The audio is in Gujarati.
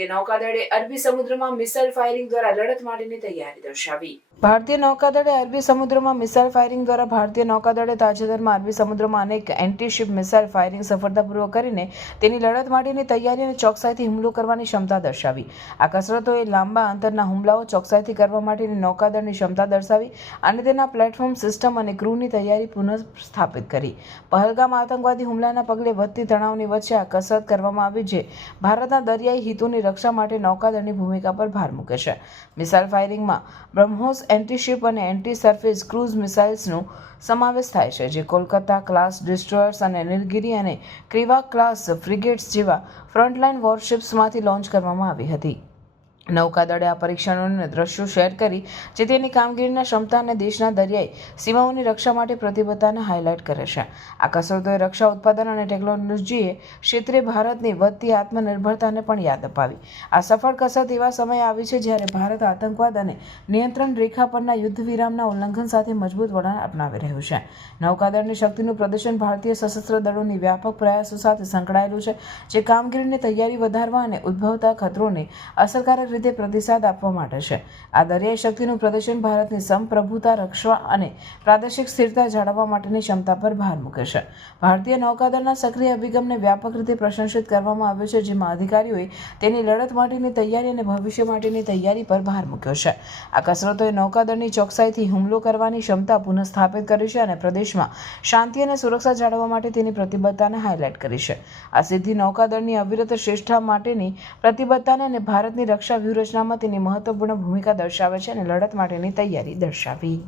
ભારતીય નૌકાદળે અરબી સમુદ્રમાં મિસાઇલ ફાયરિંગ દ્વારા લડત માટેની તૈયારી દર્શાવી. ભારતીય નૌકાદળે અરબી સમુદ્રમાં મિસાઇલ ફાયરિંગ દ્વારા ભારતીય નૌકાદળે તાજેતરમાં અરબી સમુદ્રમાં અનેક એન્ટી મિસાઇલ ફાયરિંગ સફળતાપૂર્વક કરીને તેની લડત માટેની તૈયારી અને ચોકસાઈથી હુમલો કરવાની ક્ષમતા દર્શાવી. આ કસરતોએ લાંબા અંતરના હુમલાઓ ચોકસાઈથી કરવા માટેની નૌકાદળની ક્ષમતા દર્શાવી અને તેના પ્લેટફોર્મ સિસ્ટમ અને ક્રૂની તૈયારી પુનઃસ્થાપિત કરી. પહલગામ આતંકવાદી હુમલાના પગલે વધતી તણાવની વચ્ચે આ કસરત કરવામાં આવી છે. ભારતના દરિયાઈ હિતોની રક્ષા માટે નૌકાદળની ભૂમિકા પર ભાર મૂકે છે. મિસાઇલ ફાયરિંગમાં બ્રહ્મોસ એન્ટીશિપ અને એન્ટી સરફેસ ક્રૂઝ મિસાઇલ્સનો સમાવેશ થાય છે, જે કોલકાતા ક્લાસ ડિસ્ટ્રોયર્સ અને નીલગિરી અને ક્રિવા ક્લાસ ફ્રિગેટ્સ જેવા ફ્રન્ટલાઇન વોરશિપ્સમાંથી લોન્ચ કરવામાં આવી હતી. નૌકાદળે આ પરીક્ષણોને દ્રશ્યો શેર કરી, જે તેની કામગીરીના ક્ષમતા અને દેશના દરિયાઈ સીમાઓની રક્ષા માટે પ્રતિબદ્ધતાને હાઇલાઇટ કરે છે. આ કસરતોએ રક્ષા ઉત્પાદન અને ટેકનોલોજીએ ક્ષેત્રે ભારતની વધતી આત્મનિર્ભરતાને પણ યાદ અપાવી. આ સફળ કસરત એવા સમયે આવી છે જ્યારે ભારત આતંકવાદ અને નિયંત્રણ રેખા પરના યુદ્ધ વિરામના ઉલ્લંઘન સાથે મજબૂત વલણ અપનાવી રહ્યું છે. નૌકાદળની શક્તિનું પ્રદર્શન ભારતીય સશસ્ત્ર દળોની વ્યાપક પ્રયાસો સાથે સંકળાયેલું છે, જે કામગીરીની તૈયારી વધારવા અને ઉદ્ભવતા ખતરોને અસરકારક રીતે પ્રતિસાદ આપવા માટે છે. આ દરિયાઈ શક્તિનું પ્રદર્શન ભારતની સંપ્રભુતા રક્ષવા અને પ્રાદેશિક સ્થિરતા જાળવવા માટેની ક્ષમતા પર ભાર મૂકે છે. ભારતીય નૌકાદળના સક્રિય અભિગમને વ્યાપક રીતે પ્રશંસિત કરવામાં આવ્યો છે, જેમાં અધિકારીઓએ તેની લડત માટેની તૈયારી અને ભવિષ્ય માટેની તૈયારી પર ભાર મૂક્યો છે. આ કસરતોએ નૌકાદળની ચોકસાઈથી હુમલો કરવાની ક્ષમતા પુનઃસ્થાપિત કરી છે અને પ્રદેશમાં શાંતિ અને સુરક્ષા જાળવવા માટે તેની પ્રતિબદ્ધતાને હાઇલાઇટ કરી છે. આ સિદ્ધિ નૌકાદળની અવિરત શ્રેષ્ઠા માટેની પ્રતિબદ્ધતાને અને ભારતની રક્ષા વ્યૂહરચનામાં તેની મહત્વપૂર્ણ ભૂમિકા દર્શાવે છે અને લડત માટેની તૈયારી દર્શાવી.